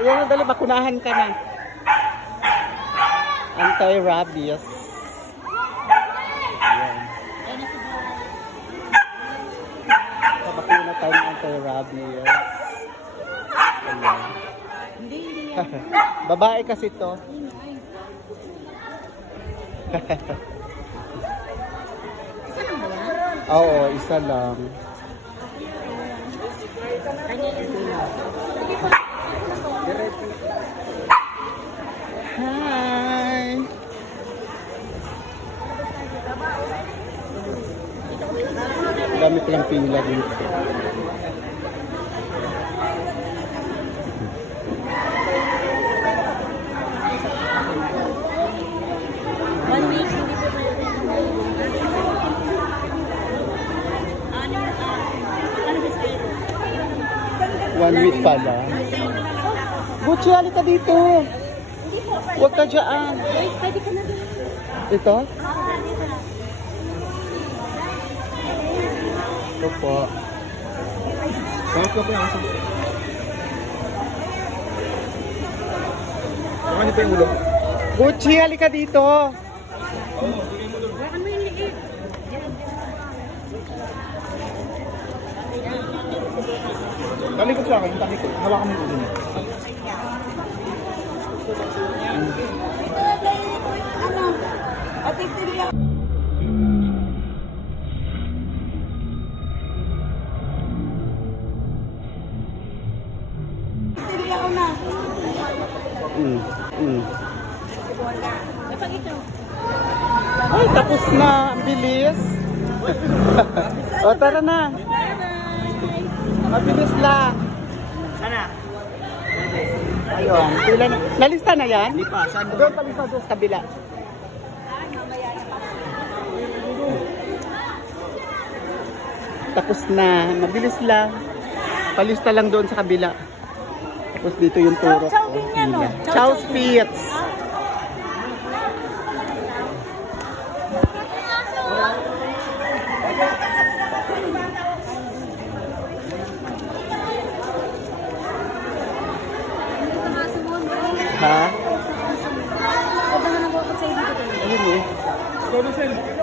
Ayan na, dali, bakunahan ka na. Anti-rabies. Ayan. Bakuna tayo ng anti-rabies. Ayan. Babae kasi to. Isa lang ba yan? Oo, isa lang. Hi! Dami palang pila dito. One week pala. Gucci, halika dito. Huwag ka dyan. Ito? Ito po. Bakit ka po yung asang? Baka niyo pa yung ulo? Gucci, halika dito. Talikod sa akin, talikod. Hawakan mo yung ulo niya. Ay, tapos na. Ang bilis. O, tara na. Mabilis lang. Sana? Ayun. Pila na. Nalista na yan? Hindi pa. Saan Doon, palista doon sa kabila. Tapos na. Mabilis lang. Palista lang doon sa kabila. Tapos dito yung turok. Chow Spitz. Ha? Ayun eh.